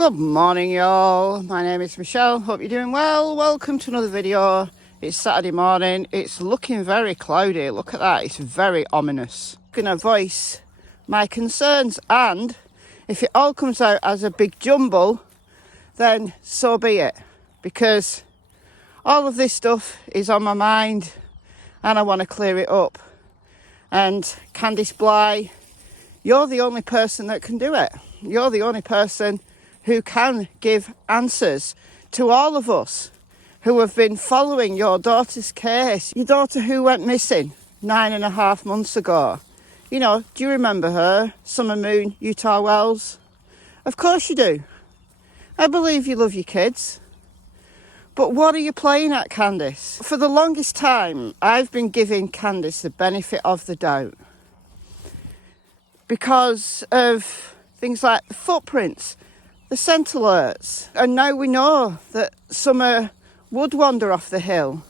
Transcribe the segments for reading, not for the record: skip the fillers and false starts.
Good morning, y'all. My name is Michelle. Hope you're doing well. Welcome to another video. It's Saturday morning. It's looking very cloudy. Look at that. It's very ominous. I'm going to voice my concerns, and if it all comes out as a big jumble, then so be it, because all of this stuff is on my mind and I want to clear it up. And Candice Bly, you're the only person that can do it. You're the only person who can give answers to all of us who have been following your daughter's case. Your daughter who went missing 9.5 months ago. You know, do you remember her? Summer Moon, Utah Wells? Of course you do. I believe you love your kids. But what are you playing at, Candice? For the longest time, I've been giving Candice the benefit of the doubt because of things like the footprints, the scent alerts, and now we know that Summer would wander off the hill.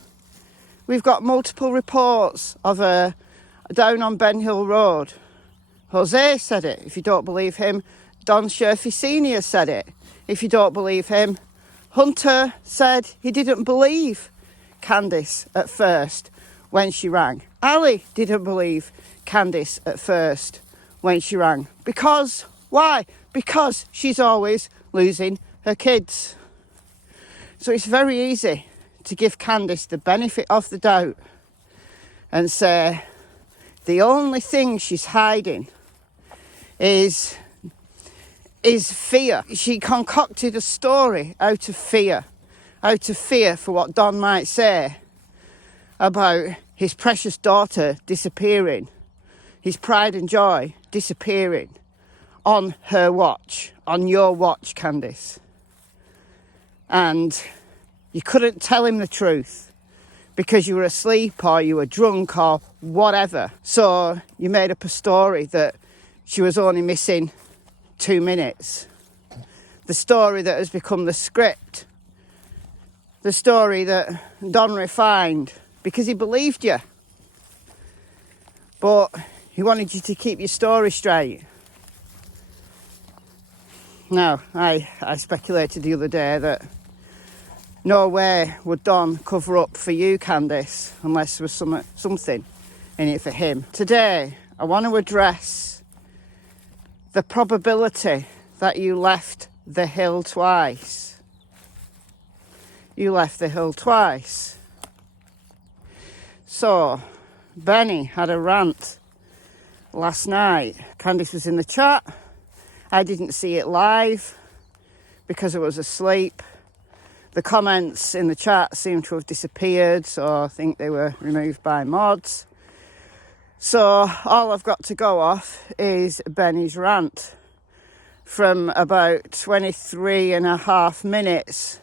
We've got multiple reports of her down on Ben Hill Road. Jose said it, if you don't believe him. Don Sherfy Sr. said it, if you don't believe him. Hunter said he didn't believe Candice at first when she rang. Ali didn't believe Candice at first when she rang. Because, why? Because she's always losing her kids. So it's very easy to give Candice the benefit of the doubt and say the only thing she's hiding is fear. She concocted a story out of fear for what Don might say about his precious daughter disappearing, his pride and joy disappearing on her watch, on your watch, Candice. And you couldn't tell him the truth because you were asleep or you were drunk or whatever. So you made up a story that she was only missing 2 minutes. The story that has become the script. The story that Don refined because he believed you. But he wanted you to keep your story straight. Now, I speculated the other day that no way would Don cover up for you, Candice, unless there was something in it for him. Today, I want to address the probability that you left the hill twice. You left the hill twice. So, Benny had a rant last night. Candice was in the chat. I didn't see it live because I was asleep. The comments in the chat seem to have disappeared, so I think they were removed by mods. So all I've got to go off is Benny's rant from about 23.5 minutes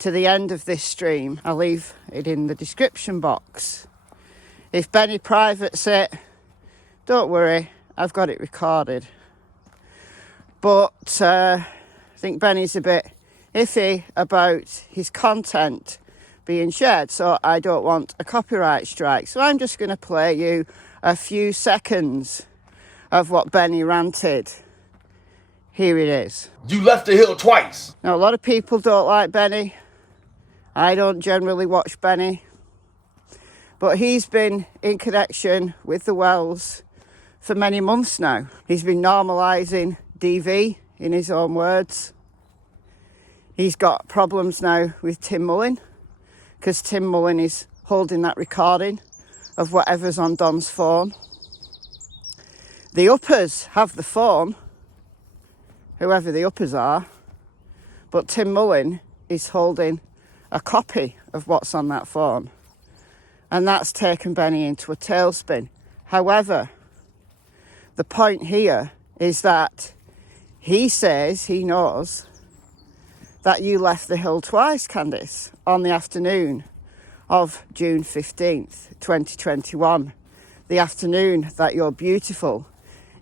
to the end of this stream. I'll leave it in the description box. If Benny privates it, don't worry, I've got it recorded. But I think Benny's a bit iffy about his content being shared, so I don't want a copyright strike. So I'm just going to play you a few seconds of what Benny ranted. Here it is. You left the hill twice. Now, a lot of people don't like Benny. I don't generally watch Benny. But he's been in connection with the Wells for many months now. He's been normalising DV, in his own words. He's got problems now with Tim Mullen because Tim Mullen is holding that recording of whatever's on Don's phone. The uppers have the phone, whoever the uppers are, but Tim Mullen is holding a copy of what's on that phone. And that's taken Benny into a tailspin. However, the point here is that he says he knows that you left the hill twice, Candice, on the afternoon of June 15th, 2021. The afternoon that your beautiful,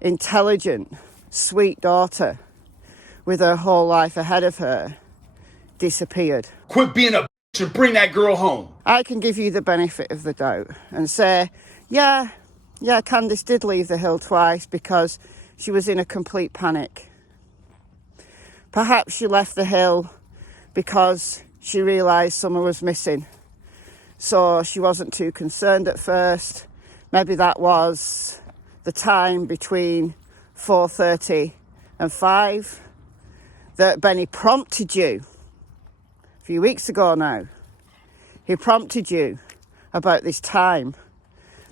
intelligent, sweet daughter, with her whole life ahead of her, disappeared. Quit being a bitch and bring that girl home. I can give you the benefit of the doubt and say, yeah, Candice did leave the hill twice because she was in a complete panic. Perhaps she left the hill because she realised Summer was missing. So she wasn't too concerned at first. Maybe that was the time between 4:30 and 5 that Benny prompted you a few weeks ago now. He prompted you about this time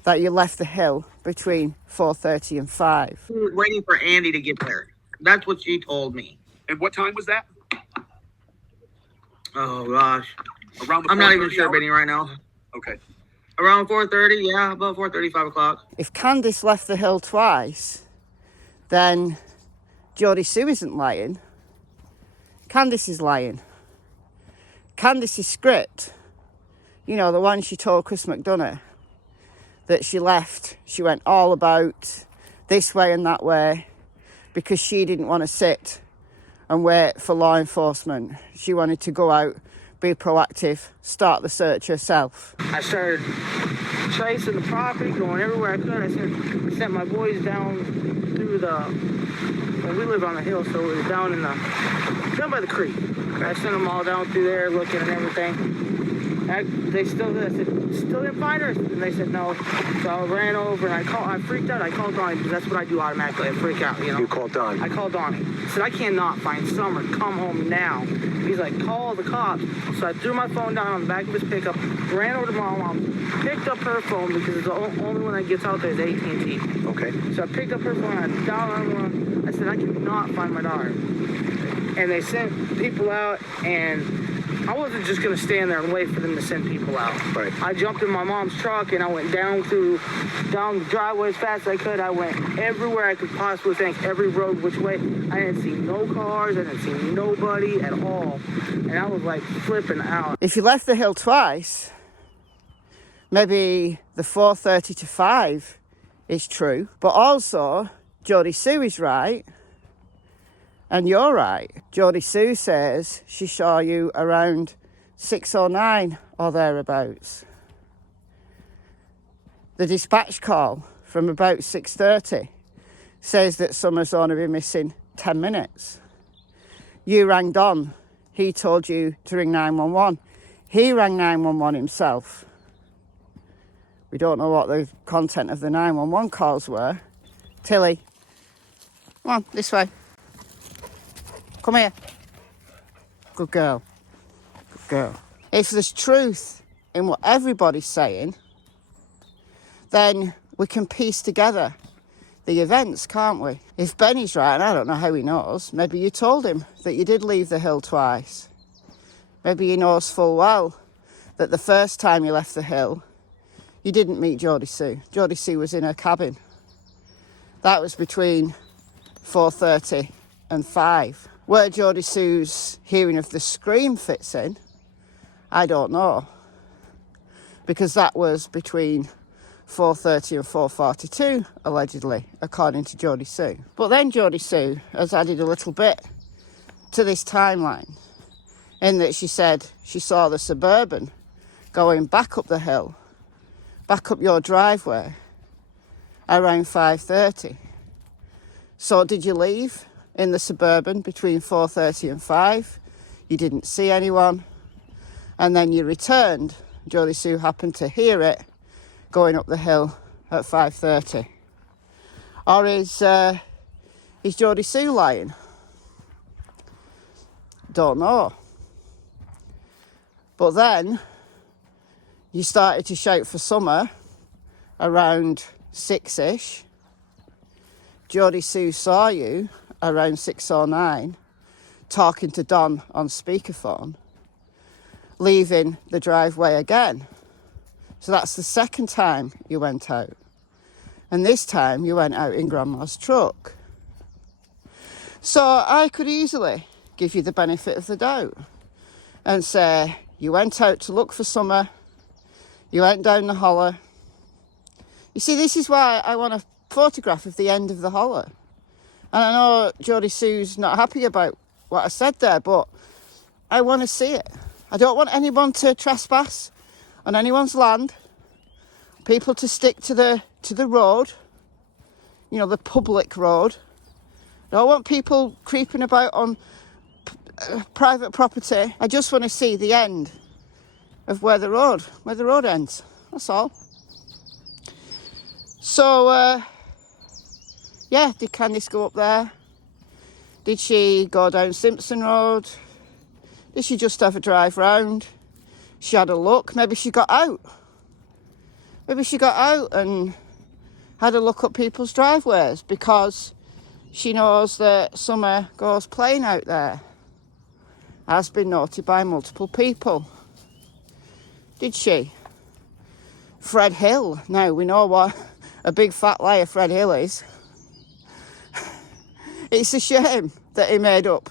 that you left the hill between 4:30 and 5. We were waiting for Andy to get there. That's what she told me. And what time was that? Oh gosh, Around the I'm not even 4:30 sure, hour? Benny, right now. Okay. Around 4:30, yeah, about 4:30, 5 o'clock. If Candice left the hill twice, then Geordie Sue isn't lying. Candice is lying. Candice's script, you know, the one she told Chris McDonough, that she left, she went all about this way and that way because she didn't want to sit and wait for law enforcement. She wanted to go out, be proactive, start the search herself. I started tracing the property, going everywhere I could. I sent my boys down through well, we live on the hill, so it was down by the creek. I sent them all down through there looking and everything. They still didn't find her, and they said no. So I ran over and I freaked out. I called Donnie because that's what I do automatically. I freak out, you know. You called Donnie? I called Donnie. I said, I cannot find Summer. Come home now. He's like, call the cops. So I threw my phone down on the back of his pickup, ran over to my mom, picked up her phone because it's the only one that gets out there is AT&T. Okay. So I picked up her phone, I dialed on one. I said, I cannot find my daughter. And they sent people out, and I wasn't just going to stand there and wait for them to send people out. Right. I jumped in my mom's truck, and I went down the driveway as fast as I could. I went everywhere I could possibly think, every road which way. I didn't see no cars. I didn't see nobody at all. And I was like flipping out. If you left the hill twice, maybe the 4:30 to 5 is true. But also, Geordie Sue is right. And you're right. Geordie Sue says she saw you around 6:09 or thereabouts. The dispatch call from about 6:30 says that Summer's only been missing 10 minutes. You rang Don. He told you to ring 911. He rang 911 himself. We don't know what the content of the 911 calls were. Tilly, come on, this way. Come here. Good girl. Good girl. If there's truth in what everybody's saying, then we can piece together the events, can't we? If Benny's right, and I don't know how he knows, maybe you told him that you did leave the hill twice. Maybe he knows full well that the first time you left the hill, you didn't meet Geordie Sue. Geordie Sue was in her cabin. That was between 4:30 and 5. Where Geordie Sue's hearing of the scream fits in, I don't know. Because that was between 4:30 and 4:42, allegedly, according to Geordie Sue. But then Geordie Sue has added a little bit to this timeline, in that she said she saw the Suburban going back up the hill, back up your driveway, around 5:30. So did you leave in the Suburban between 4:30 and 5? You didn't see anyone, and then you returned. Geordie Sue happened to hear it going up the hill at 5:30. Or is Geordie Sue lying? Don't know. But then you started to shout for Summer around 6-ish. Geordie Sue saw you around 6:09 talking to Don on speakerphone, leaving the driveway again. So that's the second time you went out. And this time you went out in Grandma's truck. So I could easily give you the benefit of the doubt and say you went out to look for Summer, you went down the holler. You see, this is why I want a photograph of the end of the holler. And I know Geordie Sue's not happy about what I said there, but I want to see it. I don't want anyone to trespass on anyone's land, people to stick to the road, you know, the public road. I don't want people creeping about on private property. I just want to see the end of where the road ends. That's all. So, yeah, did Candice go up there? Did she go down Simpson Road? Did she just have a drive round? She had a look. Maybe she got out. Maybe she got out and had a look at people's driveways because she knows that Summer goes playing out there. Has been noted by multiple people. Did she? Fred Hill. Now, we know what a big fat liar Fred Hill is. It's a shame that he made up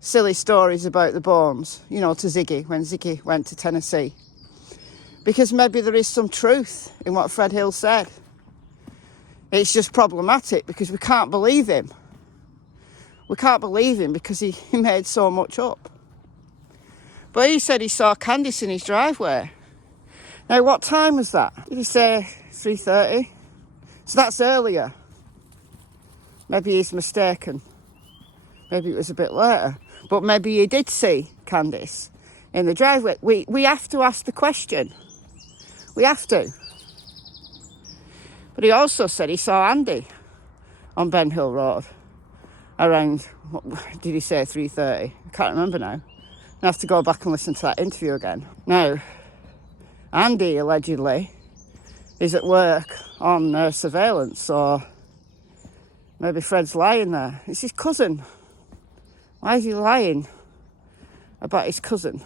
silly stories about the bones, you know, to Ziggy, when Ziggy went to Tennessee. Because maybe there is some truth in what Fred Hill said. It's just problematic because we can't believe him. We can't believe him because he made so much up. But he said he saw Candice in his driveway. Now, what time was that? Did he say 3:30? So that's earlier. Maybe he's mistaken. Maybe it was a bit later. But maybe he did see Candice in the driveway. We have to ask the question. We have to. But he also said he saw Andy on Ben Hill Road around, what did he say, 3:30? I can't remember now. I have to go back and listen to that interview again. Now, Andy allegedly is at work on surveillance, so maybe Fred's lying there. It's his cousin. Why is he lying about his cousin?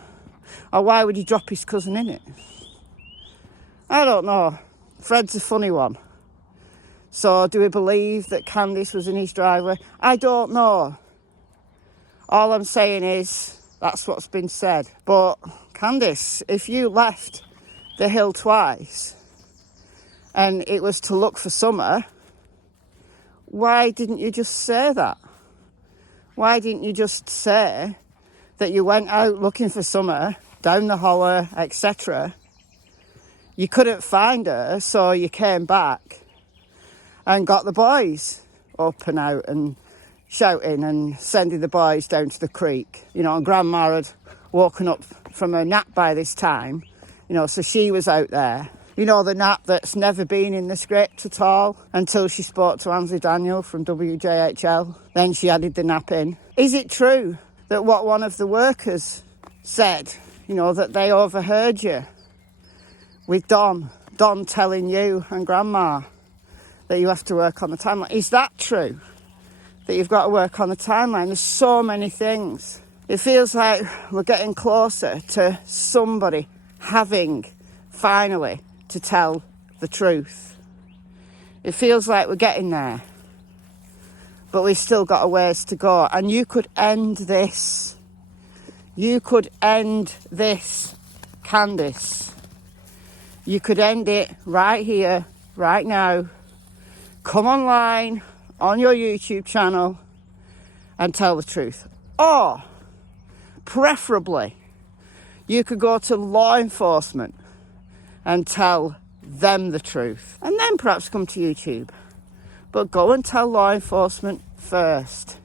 Or why would he drop his cousin in it? I don't know. Fred's a funny one. So do we believe that Candice was in his driveway? I don't know. All I'm saying is that's what's been said. But Candice, if you left the hill twice and it was to look for Summer, why didn't you just say that? Why didn't you just say that you went out looking for Summer, down the holler, etc.? You couldn't find her, so you came back and got the boys up and out and shouting and sending the boys down to the creek. You know, and Grandma had woken up from her nap by this time, you know, so she was out there. You know, the nap that's never been in the script at all until she spoke to Ansley Daniel from WJHL. Then she added the nap in. Is it true that what one of the workers said, you know, that they overheard you with Don telling you and Grandma that you have to work on the timeline? Is that true? That you've got to work on the timeline? There's so many things. It feels like we're getting closer to somebody having finally to tell the truth. It feels like we're getting there, but we've still got a ways to go. And you could end this. You could end this, Candice. You could end it right here, right now. Come online on your YouTube channel and tell the truth. Or, preferably, you could go to law enforcement and tell them the truth. And then perhaps come to YouTube. But go and tell law enforcement first.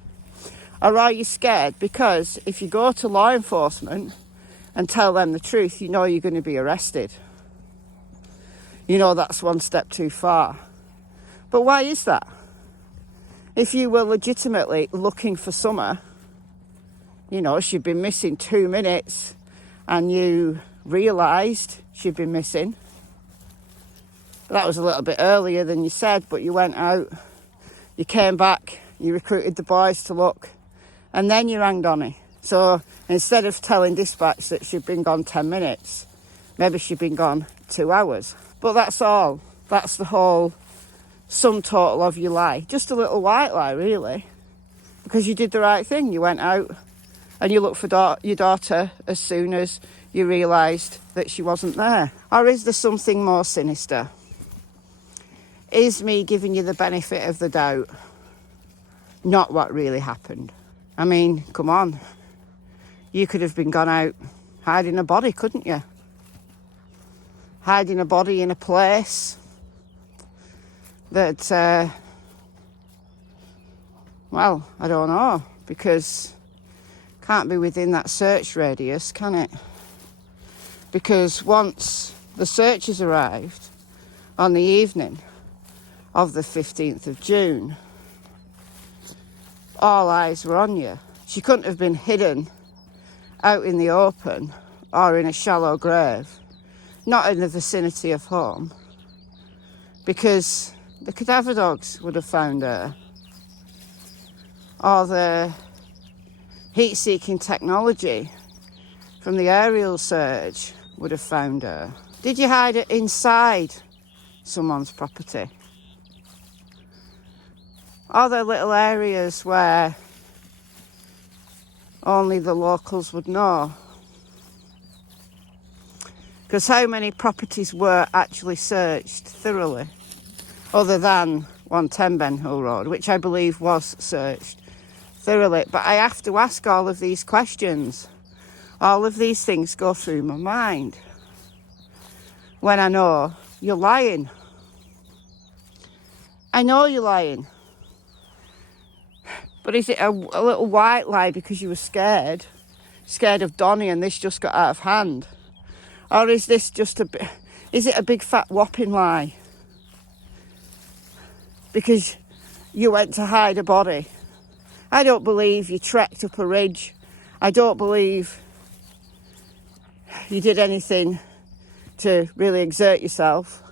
Or are you scared? Because if you go to law enforcement and tell them the truth, you know you're going to be arrested. You know that's one step too far. But why is that? If you were legitimately looking for Summer, you know, she'd been missing 2 minutes and you realised she'd been missing. That was a little bit earlier than you said, but you went out, you came back, you recruited the boys to look, and then you rang Donnie. So instead of telling dispatch that she'd been gone 10 minutes, maybe she'd been gone 2 hours. But that's all. That's the whole sum total of your lie. Just a little white lie, really. Because you did the right thing. You went out and you looked for your daughter as soon as you realised that she wasn't there. Or is there something more sinister? Is me giving you the benefit of the doubt not what really happened? I mean, come on. You could have been gone out hiding a body, couldn't you? Hiding a body in a place that, well, I don't know, because Can't be within that search radius, can it? Because once the searchers arrived on the evening of the 15th of June, all eyes were on you. She couldn't have been hidden out in the open or in a shallow grave, not in the vicinity of home, because the cadaver dogs would have found her, or the heat-seeking technology from the aerial search would have found her. Did you hide it inside someone's property? Are there little areas where only the locals would know? Because how many properties were actually searched thoroughly, other than 110 Ben Hill Road, which I believe was searched thoroughly? But I have to ask all of these questions. All of these things go through my mind when I know you're lying. I know you're lying. But is it a little white lie because you were scared of Donnie and this just got out of hand? Or is this just is it a big fat whopping lie? Because you went to hide a body. I don't believe you trekked up a ridge. I don't believe you did anything to really exert yourself.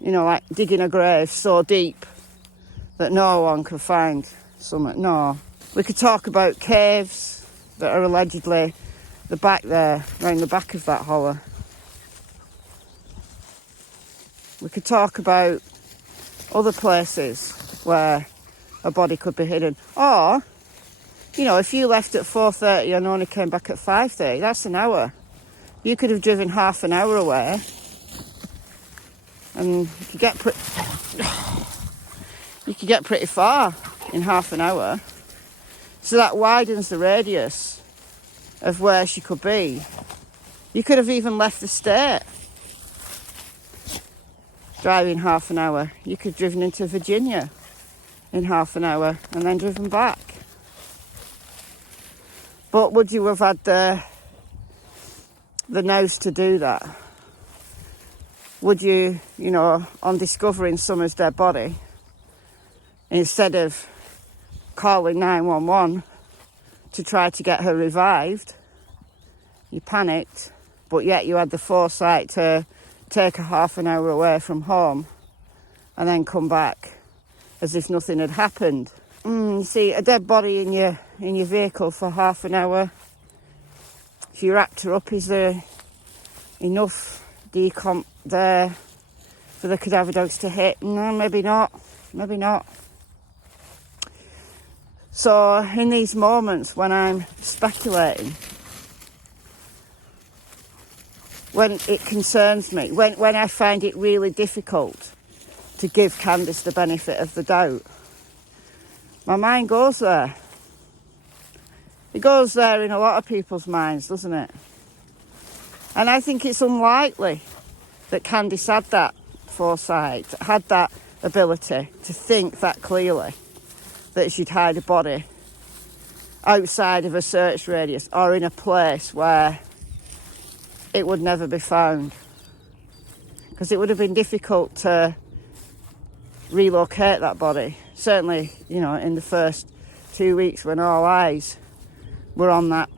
You know, like digging a grave so deep that no one could find something. No. We could talk about caves that are allegedly the back there, round the back of that hollow. We could talk about other places where a body could be hidden. Or, you know, if you left at 4:30 and only came back at 5:30, that's an hour. You could have driven half an hour away and you could get pretty far in half an hour. So that widens the radius of where she could be. You could have even left the state driving half an hour. You could have driven into Virginia in half an hour and then driven back. But would you have had the nous to do that? Would you, you know, on discovering Summer's dead body, instead of calling 911 to try to get her revived, you panicked, but yet you had the foresight to take her half an hour away from home and then come back as if nothing had happened? You see, a dead body in your vehicle for half an hour, if you wrapped her up, is there enough decomp there for the cadaver dogs to hit? No, maybe not. Maybe not. So in these moments when I'm speculating, when it concerns me, when I find it really difficult to give Candice the benefit of the doubt, my mind goes there. It goes there in a lot of people's minds, doesn't it? And I think it's unlikely that Candice had that foresight, had that ability to think that clearly that she'd hide a body outside of a search radius or in a place where it would never be found. Because it would have been difficult to relocate that body. Certainly, you know, in the first 2 weeks when all eyes were on that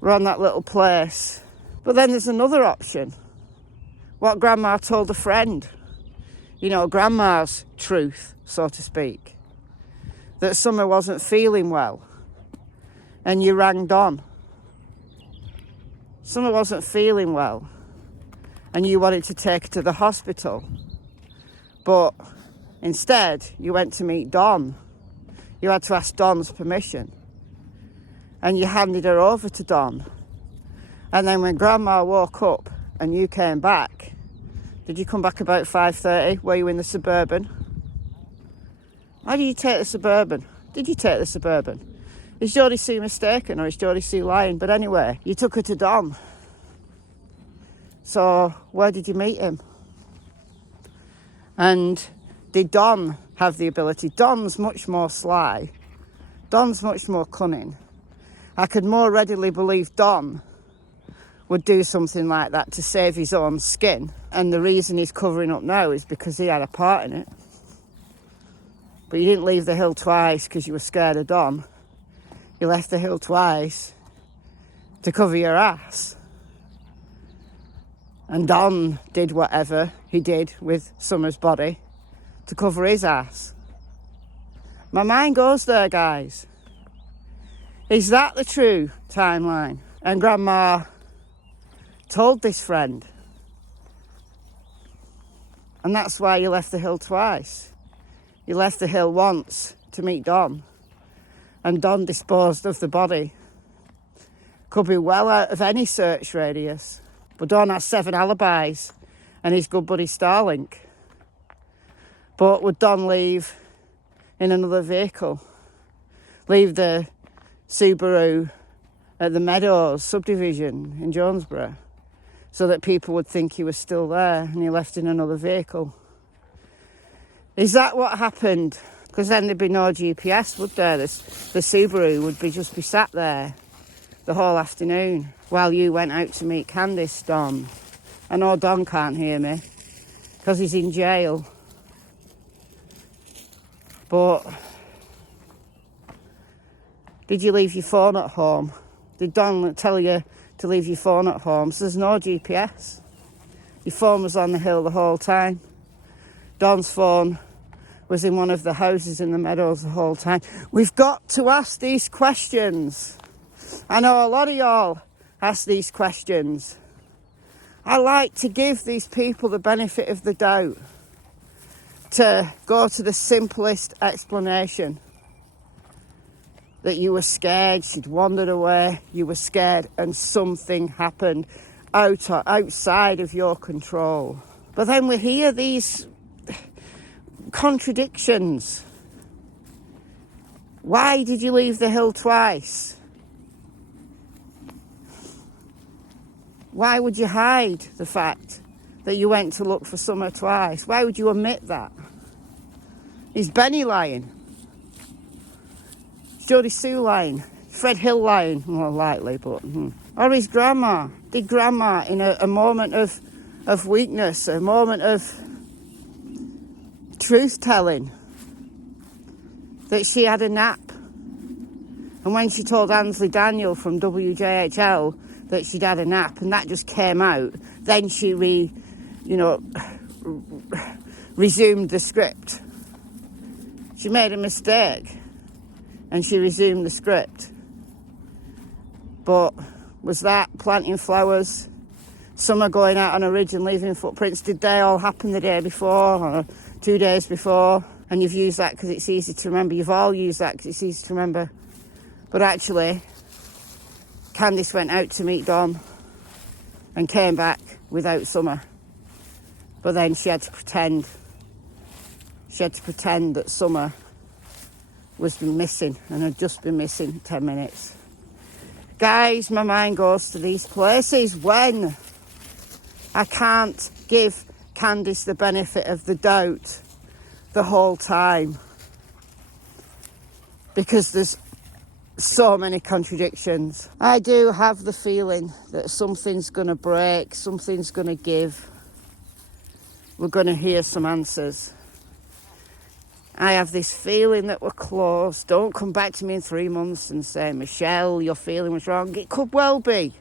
little place. But then there's another option. What Grandma told a friend. You know, Grandma's truth, so to speak. That Summer wasn't feeling well. And you rang Don. Summer wasn't feeling well. And you wanted to take her to the hospital. But instead, you went to meet Don. You had to ask Don's permission. And you handed her over to Don. And then when Grandma woke up and you came back, did you come back about 5:30? Were you in the Suburban? Why did you take the Suburban? Did you take the Suburban? Is Jodie Sue mistaken or is Jodie Sue lying? But anyway, you took her to Don. So where did you meet him? And did Don have the ability? Don's much more sly Don's much more cunning. I could more readily believe Don would do something like that to save his own skin. And the reason he's covering up now is because he had a part in it. But you didn't leave the hill twice because you were scared of Don. You left the hill twice to cover your ass. And Don did whatever he did with Summer's body to cover his ass. My mind goes there, guys. Is that the true timeline? And Grandma told this friend. And that's why you left the hill twice. You left the hill once to meet Don. And Don disposed of the body. Could be well out of any search radius. But Don has 7 alibis and his good buddy Starlink. But would Don leave in another vehicle? Leave the Subaru at the Meadows subdivision in Jonesboro so that people would think he was still there and he left in another vehicle? Is that what happened? Because then there'd be no GPS, would there? The Subaru would just be sat there the whole afternoon while you went out to meet Candice, Don. I know Don can't hear me because he's in jail. But did you leave your phone at home? Did Don tell you to leave your phone at home? So there's no GPS. Your phone was on the hill the whole time. Don's phone was in one of the houses in the Meadows the whole time. We've got to ask these questions. I know a lot of y'all ask these questions. I like to give these people the benefit of the doubt, to go to the simplest explanation. That you were scared, she'd wandered away, you were scared and something happened outside of your control. But then we hear these contradictions. Why did you leave the hill twice? Why would you hide the fact that you went to look for Summer twice? Why would you admit that? Is Benny lying? Is Jodie Sue lying? Fred Hill lying? More likely, but... Or is Grandma? Did Grandma, in a moment of weakness, a moment of truth-telling, that she had a nap? And when she told Ansley Daniel from WJHL that she'd had a nap and that just came out, then she resumed the script. She made a mistake and she resumed the script. But was that planting flowers, Summer going out on a ridge and leaving footprints, did they all happen the day before or 2 days before? And you've used that because it's easy to remember. You've all used that because it's easy to remember. But actually, Candice went out to meet Don and came back without Summer. But then she had to pretend. She had to pretend that Summer was missing and had just been missing 10 minutes. Guys, my mind goes to these places when I can't give Candice the benefit of the doubt the whole time. Because there's so many contradictions. I do have the feeling that something's going to break, something's going to give. We're going to hear some answers. I have this feeling that we're close. Don't come back to me in 3 months and say, Michelle, your feeling was wrong. It could well be.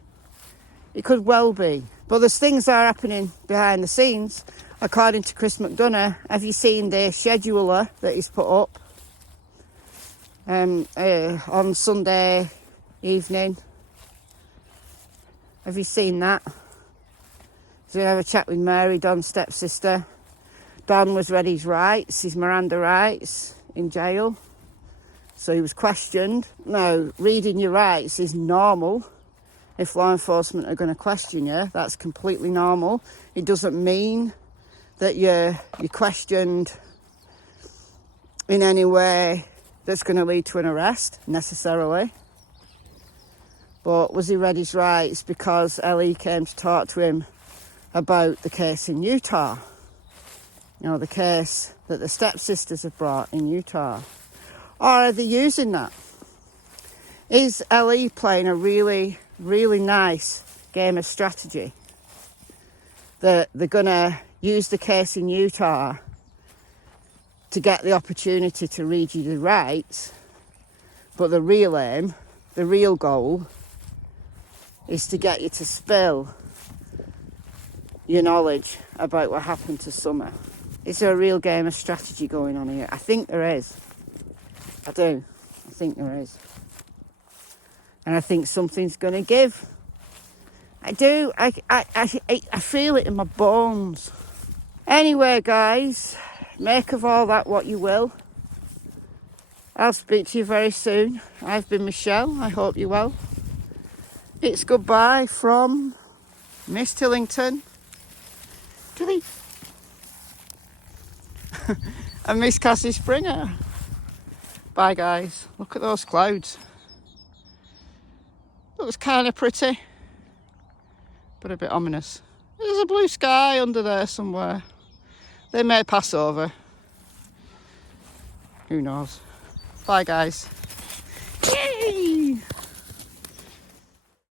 It could well be. But there's things that are happening behind the scenes. According to Chris McDonough, have you seen the scheduler that he's put up on Sunday evening? Have you seen that? He's going to have a chat with Mary, Don's stepsister. Don was read his rights, his Miranda rights, in jail. So he was questioned. Now, reading your rights is normal. If law enforcement are going to question you, that's completely normal. It doesn't mean that you're questioned in any way that's going to lead to an arrest, necessarily. But was he read his rights because Ellie came to talk to him about the case in Utah? You know, the case that the stepsisters have brought in Utah. Or are they using that? Is LE playing a really, really nice game of strategy? That they're going to use the case in Utah to get the opportunity to read you the rights, but the real aim, the real goal, is to get you to spill your knowledge about what happened to Summer. Is there a real game of strategy going on here? I think there is. I do. I think there is. And I think something's going to give. I do. I feel it in my bones. Anyway, guys, make of all that what you will. I'll speak to you very soon. I've been Michelle. I hope you're well. It's goodbye from Miss Tillington. Tilly. And Miss Cassie Springer. Bye, guys. Look at those clouds. Looks kind of pretty, but a bit ominous. There's a blue sky under there somewhere. They may pass over. Who knows? Bye, guys.